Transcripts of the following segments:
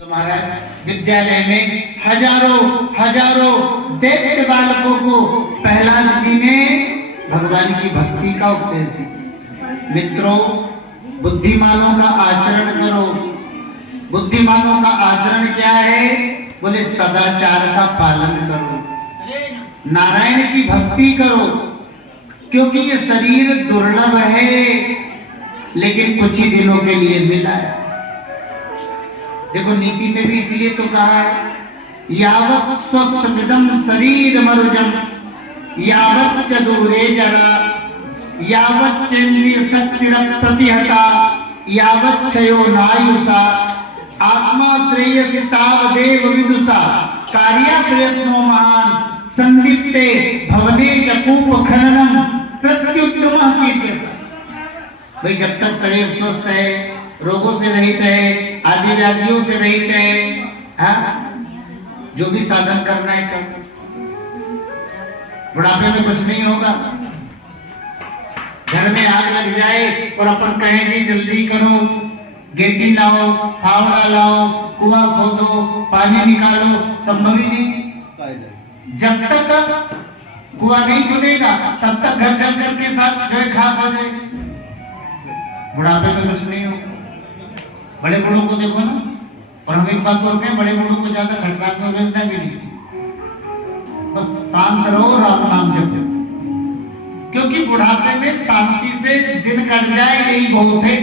महाराज विद्यालय में हजारों दैत्य बालकों को प्रहलाद जी ने भगवान की भक्ति का उपदेश दिया। मित्रों, बुद्धिमानों का आचरण करो। बुद्धिमानों का आचरण क्या है? बोले सदाचार का पालन करो, नारायण की भक्ति करो, क्योंकि ये शरीर दुर्लभ है, लेकिन कुछ ही दिनों के लिए मिला है। देखो नीति में भी इसलिए तो कहा है, यावत् स्वस्थ विदम शरीर मरुजम यावत् च दूरे जरा यावत् चेन्द्रिय शक्ति प्रतिहता यावत् क्षयो नायुषा आत्मा श्रेयसी तावदेव विदुषा कार्य प्रयत्नो महान संदीप्ते भवने चकूप खननम प्रत्युत्तमः कीर्त्यसा। भाई जब तक शरीर स्वस्थ है, रोगों से रहित है, आदि व्याधियों से रहित है, जो भी साधन करना है कर। बुढ़ापे में कुछ नहीं होगा। घर में आग लग जाए और अपन कहें जी जल्दी करो, गेटी लाओ, फावड़ा लाओ, कुआं खोदो, पानी निकालो, संभव ही नहीं। जब तक कुआं नहीं खोदेगा तब तक घर जल जल के साथ जो है खाक हो जाएगा। बुढ़ापे में कुछ नहीं होगा। बड़े बूढ़ों को देखो ना, और हम एक बात बोलते हैं, बड़े बूढ़ों को ज्यादा खटरात में भेजना भी नहीं चाहिए। बस शांत रहो, राम नाम जपो, क्योंकि बुढ़ापे में शांति से दिन कट जाए यही बहुत है।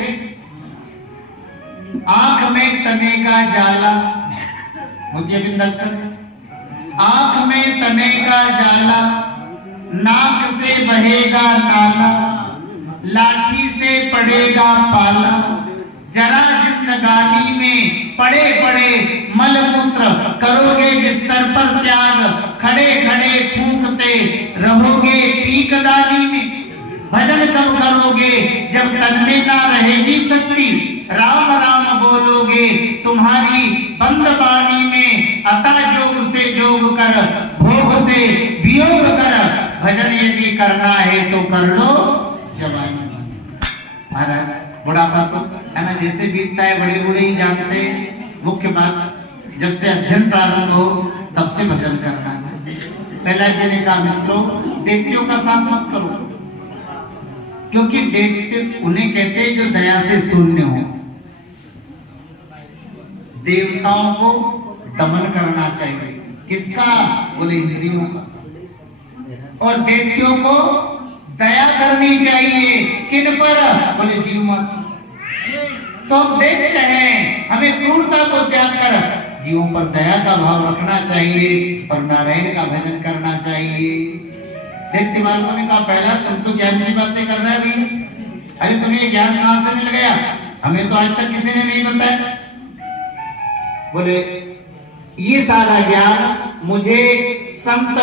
आंख में तने का जाला, मोतियाबिंद अक्सर, आंख में तने का जाला, नाक से बहेगा नाला, लाठी से पड़ेगा पाला, जरा जिंदगानी में पड़े पड़े मलमूत्र करोगे बिस्तर पर त्याग, खड़े खड़े फूंकते रहोगे पीकदानी में। भजन कब करोगे जब तन में ना रहेगी शक्ति, राम राम बोलोगे तुम्हारी बंद वाणी में, अता जोग से जोग कर भोग से वियोग कर, भजन यदि करना है तो कर लो जवानी। महाराज बुढ़ापा तो है ना, जैसे बीतता है बड़े बूढ़े ही जानते हैं। मुख्य बात जब से अध्ययन प्रारंभ हो तब से भजन करना चाहिए। पहला जी ने कहा मित्रों, दैत्यों का साथ मत करो, क्योंकि दैत्य उन्हें कहते हैं जो दया से शून्य हो। देवताओं को दमन करना चाहिए। किसका? बोले इंद्रियों का। और दैत्यों को दया करनी चाहिए। किन पर? बोले जीव मत। तो हम देखते हैं, हमें क्रूरता को त्याग कर जीवों पर दया का भाव रखना चाहिए और नारायण का भजन करना चाहिए। दैत्य बालकों ने कहा पहला तुम तो ज्ञान की बातें कर रहे भी, अरे तुम्हें ज्ञान कहां से मिल गया? हमें तो आज तक किसी ने नहीं बताया। बोले ये सारा ज्ञान मुझे संत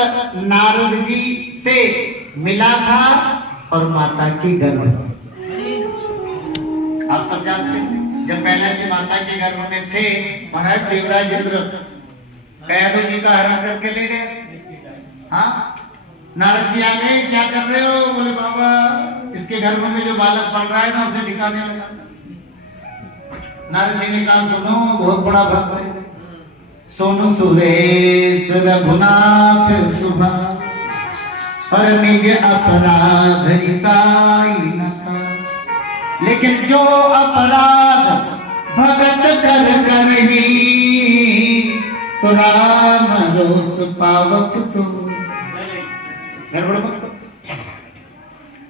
नारद जी से मिला था और माता की गर्भ। आप सब जानते हैं जब पहला जी माता के गर्भ में थे, महाराज देवराज इंद्र कयाधु जी का हरण करके ले गए। हाँ, नारद जी आ गए, क्या कर रहे हो? बोले बाबा इसके गर्भ में जो बालक पल रहा है ना उसे दिखाने लगा। नारद जी ने कहा सुनो, बहुत बड़ा भक्त है, सोनू सुरेश रघुनाथ सुभा पर निज अपराध रिसाई न था, लेकिन जो अपराध भगत कर कर ही तो राम रोष पावक सो।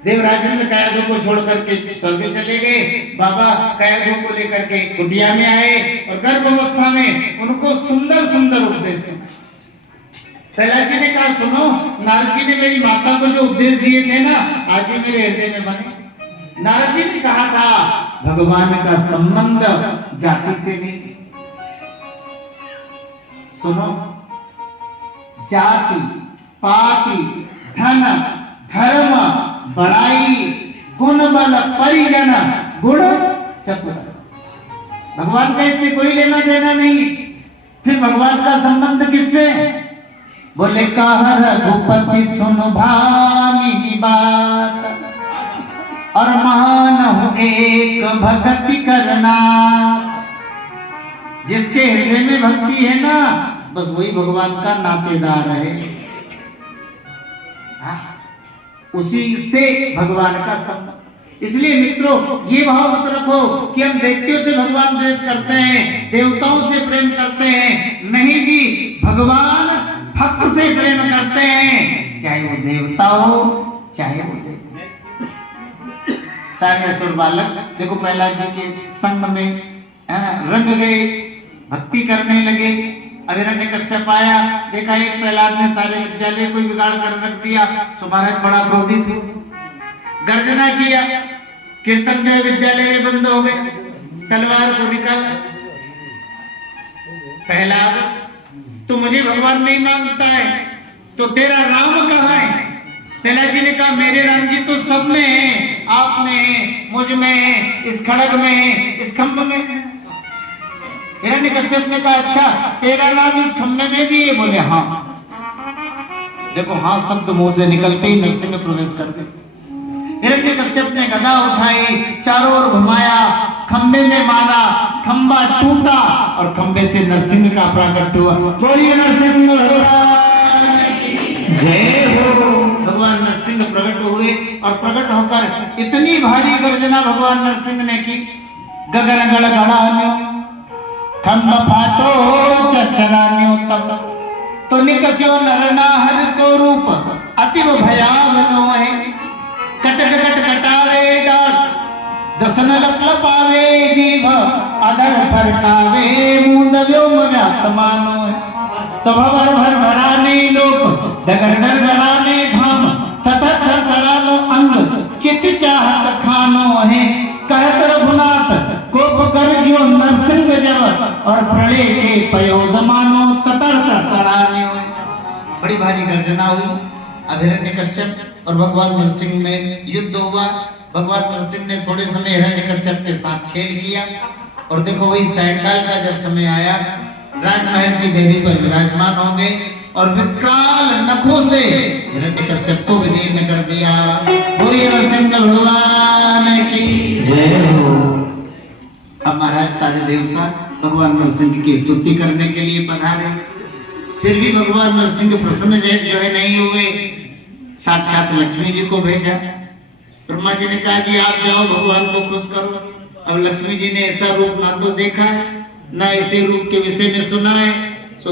देवराजेंद्र कयाधु को छोड़ करके स्वर्ग चले गए। बाबा कयाधु को लेकर के कुटिया में आए और गर्भावस्था में उनको सुंदर सुंदर उपदेश। पहला जी ने कहा सुनो, नारद जी ने मेरी माता को जो उपदेश दिए थे ना, आज भी मेरे हृदय में बने। नारद जी ने कहा था भगवान का संबंध जाति से नहीं। सुनो, जाति पाति धन धर्म बड़ाई गुण बल परिजन गुण चतुर, भगवान का इससे कोई लेना देना नहीं। फिर भगवान का संबंध किससे? बोले कहा रघुपति सुन भामिनी बात और मानहु एक भगति करना, जिसके हृदय में भक्ति है ना, बस वही भगवान का नातेदार है। उसी से भगवान का संबंध। इसलिए मित्रों, ये भाव मत रखो कि हम दैत्यों से भगवान द्वेष करते हैं, देवताओं से प्रेम करते हैं। नहीं जी, भगवान भक्त से प्रेम करते हैं, चाहे वो देवता हो चाहे वो सारे असुर बालक देखो प्रहलाद जी के संग में है ना, रंग गए, भक्ति करने लगे। अब हिरण्यकश्यप आया, देखा एक प्रहलाद ने सारे विद्यालय को बिगाड़ कर रख दिया, तो महाराज बड़ा क्रोधित थे, गर्जना किया, कीर्तन जो विद्यालय में बंद हो गए, तलवार को निकाला। प्रहलाद, तो मुझे भगवान नहीं मांगता है, तो तेरा राम कहाँ है? प्रहलाद जी ने कहा, मेरे राम जी तो सब में है, आप में है, मुझ में है, इस खड़ग में है, इस खंभ में है। हिरण्यकश्यप ने कहा, अच्छा तेरा नाम इस खंभे में भी है? बोले हाँ। देखो हाँ शब्द मुंह से निकलते ही नरसिंह में प्रवेश कर गए। हिरण्यकश्यप ने गदा उठाई, चारों ओर घुमाया, खंबे में मारा, खंबा टूटा और खंबे से नरसिंह का प्राकट हुआ। बोलिए नरसिंह जय हो। भगवान नरसिंह प्रकट हुए और प्रकट होकर इतनी भारी गर्जना भगवान नरसिंह ने की, गगन गड़गड़ान्यो खंब फाटो चचरान्यो तब, तो निकस्यो नरनाहर को रूप अतिव भयावनो है। कटक कट कटावे डाट दसन लपलपावे जीभ अधर फरकावे मूंद व्योम व्याप्त मानो है। तो भवर भर भराने लोक डगर डर डराने धाम तथा थर थरानो अंग चित चाहत खानो है। कहत रघुनाथ कोप कर जो नरसिंह जब और प्रलय के पयोद मानो ततर तड़ाने। बड़ी भारी गर्जना हुई। अब हिरण्यकश्यप और भगवान नरसिंह में युद्ध हुआ। भगवान नरसिंह ने थोड़े समय हिरण्यकश्यप के साथ खेल किया और देखो वही सायंकाल का जब समय आया, राजमहल की देवी पर विराजमान हो गए और विकराल नखों से हिरण्यकश्यप को विदीर्ण कर दिया। बोलिए नरसिंह भगवान की जय हो। अब महाराज सारे देवता भगवान नरसिंह की स्तुति करने के लिए पधारे, फिर भी भगवान नरसिंह प्रसन्न जो है नहीं हुए। साक्षात लक्ष्मी जी को भेजा। ब्रह्मा जी ने कहा जी आप जाओ भगवान को खुश करो। अब लक्ष्मी जी ने ऐसा रूप ना तो देखा है ना ऐसे रूप के विषय में सुना है, तो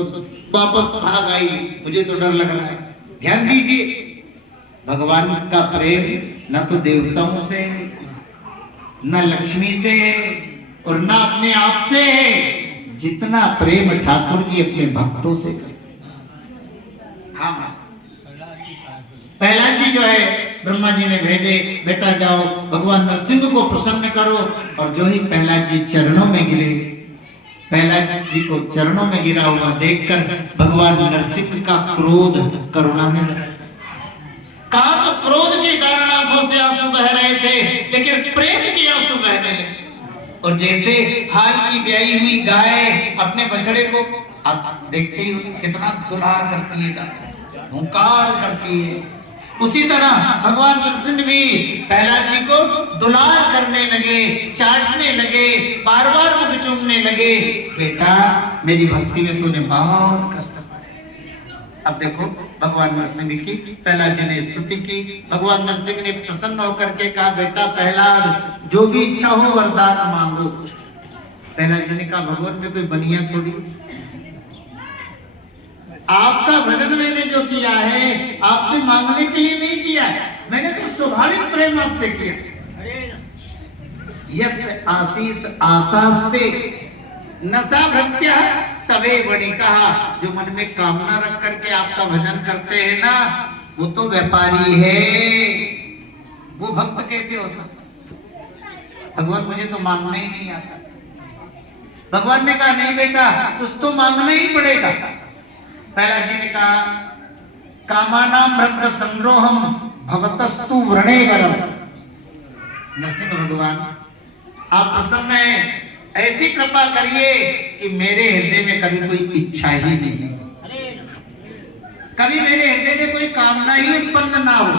वापस भाग आई, मुझे तो डर लग रहा है। ध्यान दीजिए, भगवान का प्रेम न तो देवताओं से न लक्ष्मी से और न अपने आप से, जितना प्रेम ठाकुर जी अपने भक्तों से। हाँ प्रहलाद जी जो है ब्रह्मा जी ने भेजे, बेटा जाओ भगवान नरसिंह को प्रसन्न करो। और जो ही प्रहलाद जी चरणों में गिरे, प्रहलाद जी को चरणों में गिरा हुआ देखकर भगवान नरसिंह का क्रोध करुणा में कहा तो क्रोध के कारण आंखों से आंसू बह रहे थे, लेकिन प्रेम के आंसू बहने लगे। और जैसे हाल की ब्याई हुई गाय अपने बछड़े को, आप देखते ही कितना दुलार करती है, हुंकार करती है, उसी तरह भगवान नरसिंह भी प्रहलाद जी को दुलार करने लगे, चाटने लगे, बार बार मुझे चूमने लगे। बेटा मेरी भक्ति में तूने बहुत कष्ट पाया। अब देखो भगवान नरसिंह की प्रहलाद जी ने स्तुति की। भगवान नरसिंह ने प्रसन्न होकर के कहा बेटा प्रहलाद जो भी इच्छा हो वरदान मांगो। प्रहलाद जी ने कहा भगवान में कोई बनिया थोड़ी, आपका भजन मैंने जो किया है आपसे मांगने के लिए नहीं किया है, मैंने तो स्वाभाविक प्रेम आपसे किया। यस आशीष आशास्ते नशा भक्त्या सबे बड़ी कहा, जो मन में कामना रख करके आपका भजन करते हैं ना, वो तो व्यापारी है, वो भक्त कैसे हो सकता। भगवान मुझे तो मांगना ही नहीं आता। भगवान ने कहा नहीं बेटा कुछ तो मांगना ही पड़ेगा। प्रहलाद जी ने कहा कामानाम रक्त संग्रोहम भवतस्तु व्रणेवरम। नरसिंह भगवान आप प्रसन्न हैं, ऐसी कृपा करिए कि मेरे हृदय में कभी कोई इच्छा ही नहीं, कभी मेरे हृदय में कोई कामना ही उत्पन्न ना हो।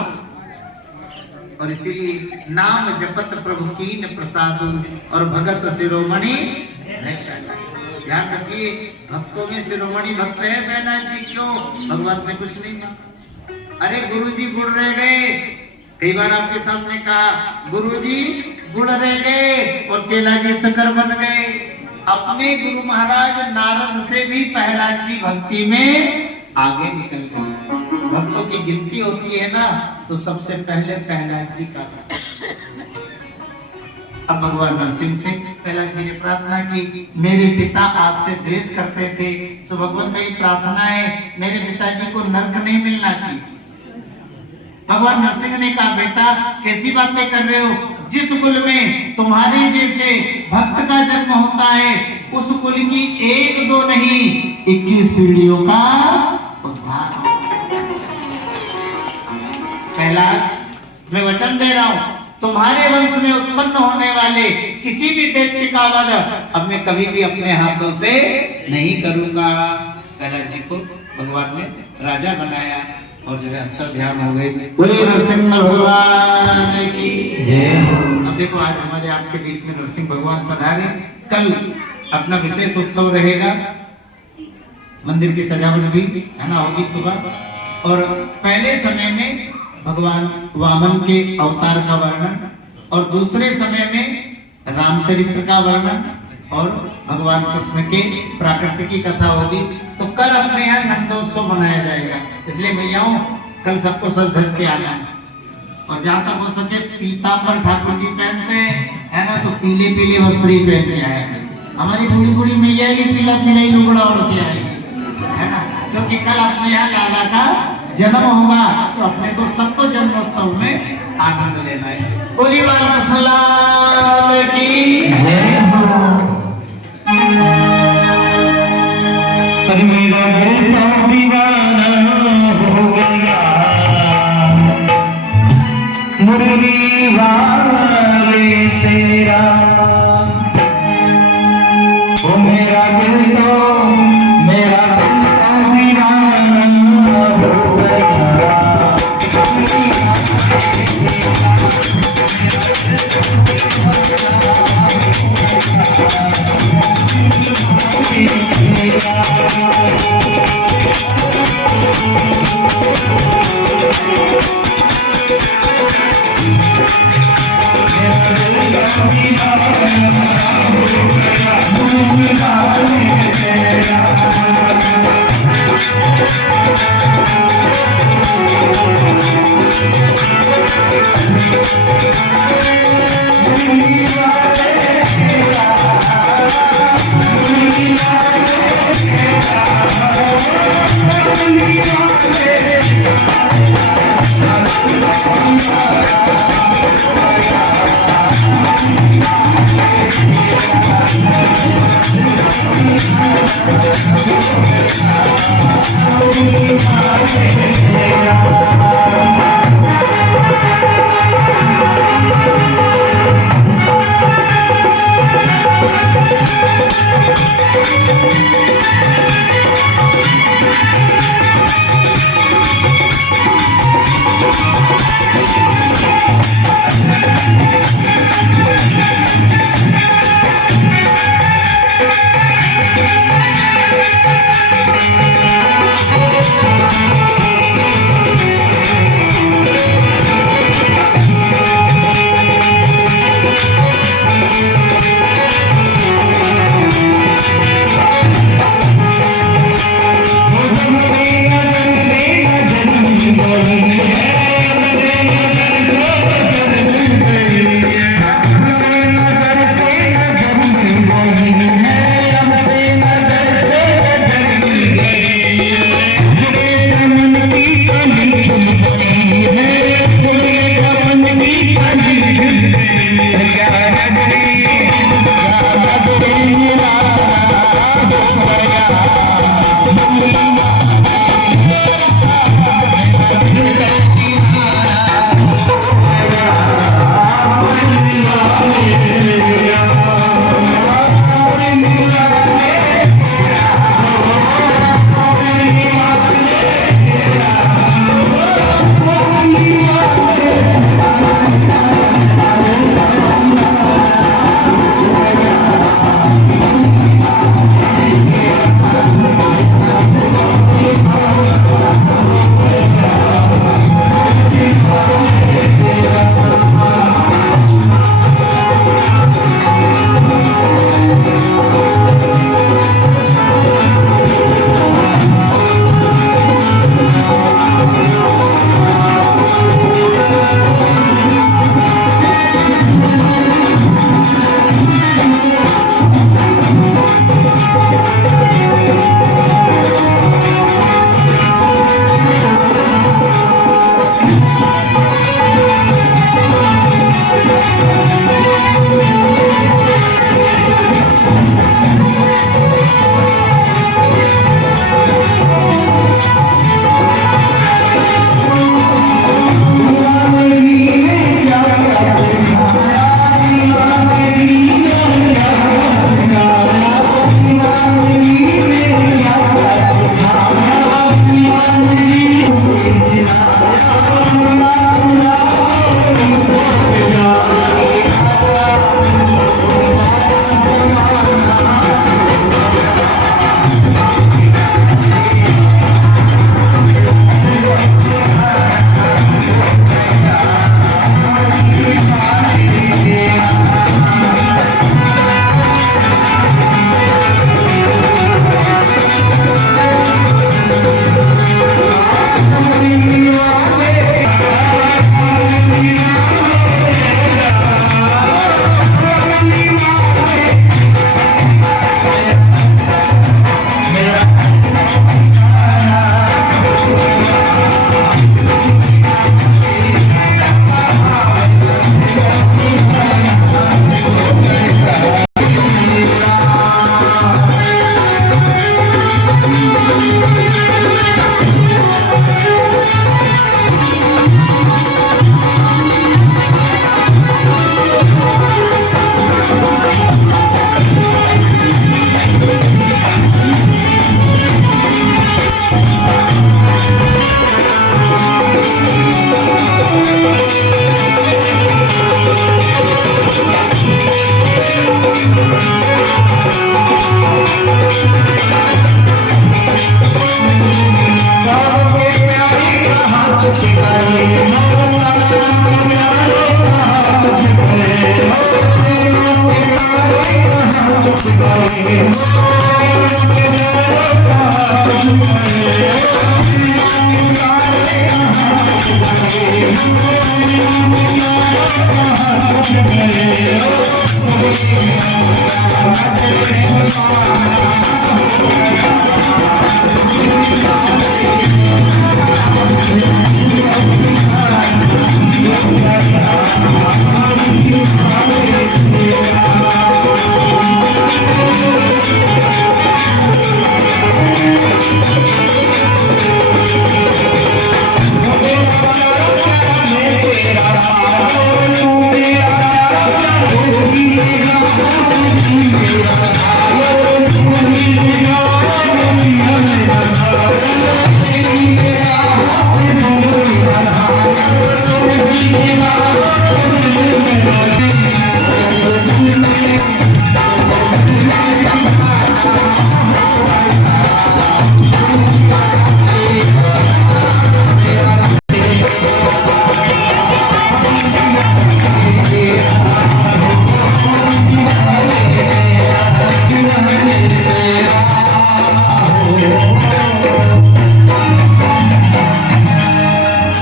और इसीलिए नाम जपत प्रभु कीन प्रसाद और भगत शिरोमणि। ध्यान रखिए, भक्तों में शिरोमणि भक्त है प्रहलाद जी, क्यों? भगवान से कुछ नहीं मांगा। अरे गुरुजी गुड़ रह गए, कई बार आपके सामने कहा गुरुजी गुड़ रह गए और चेला जी शक्कर बन गए। अपने गुरु महाराज नारद से भी प्रहलाद जी भक्ति में आगे निकल गए। भक्तों की गिनती होती है ना, तो सबसे पहले प्रहलाद जी का। अब भगवान नरसिंह से प्रहलाद जी ने प्रार्थना की, मेरे पिता आपसे द्वेष करते थे, तो भगवान मेरी प्रार्थना है मेरे पिताजी को नरक नहीं मिलना चाहिए। भगवान नरसिंह ने कहा, बेटा कैसी बातें कर रहे हो, जिस कुल में तुम्हारे जैसे भक्त का जन्म होता है उस कुल की 1-2 नहीं 21 पीढ़ियों का उद्धार। प्रहलाद, मैं वचन दे रहा हूं, तुम्हारे वंश में उत्पन्न होने वाले किसी भी दैत्य का वध अब मैं कभी भी अपने हाथों से नहीं करूंगा। प्रहलाद जी को भगवान ने राजा बनाया और जो है अंतर ध्यान हो गए। बोलिए नरसिंह भगवान की जय। अब देखो, आज हमारे आपके बीच में नरसिंह भगवान पधारे। कल अपना विशेष उत्सव रहेगा, मंदिर की सजावट भी है ना होगी सुबह। और पहले समय में भगवान वामन के अवतार का वर्णन और दूसरे समय में रामचरित्र का वर्णन और भगवान कृष्ण के प्राकृतिक की कथा होगी। तो कल अपने यहाँ नंदोत्सव मनाया जाएगा, इसलिए मैयाओं कल सबको सज धज के आना है। और जहाँ तक हो सके पीतांबर ठाकुर जी पहनते हैं है ना, तो पीले पीले वस्त्र ही पहन के आएंगे। हमारी बूढ़ी बूढ़ी मैया भी पीला पीला ही लुगड़ा उड़ के आएगी, है ना, क्योंकि कल अपने यहाँ लाला का जन्म होगा, तो अपने को सबको जन्मोत्सव में आनंद लेना है। बोली बाल की जय हो। मेरा दिल तो दीवाना हो गया, मुरली वाले तेरा, ओ मेरा दिल तो दीवाना हो गया।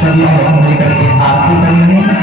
सभी करके आरती करेंगे।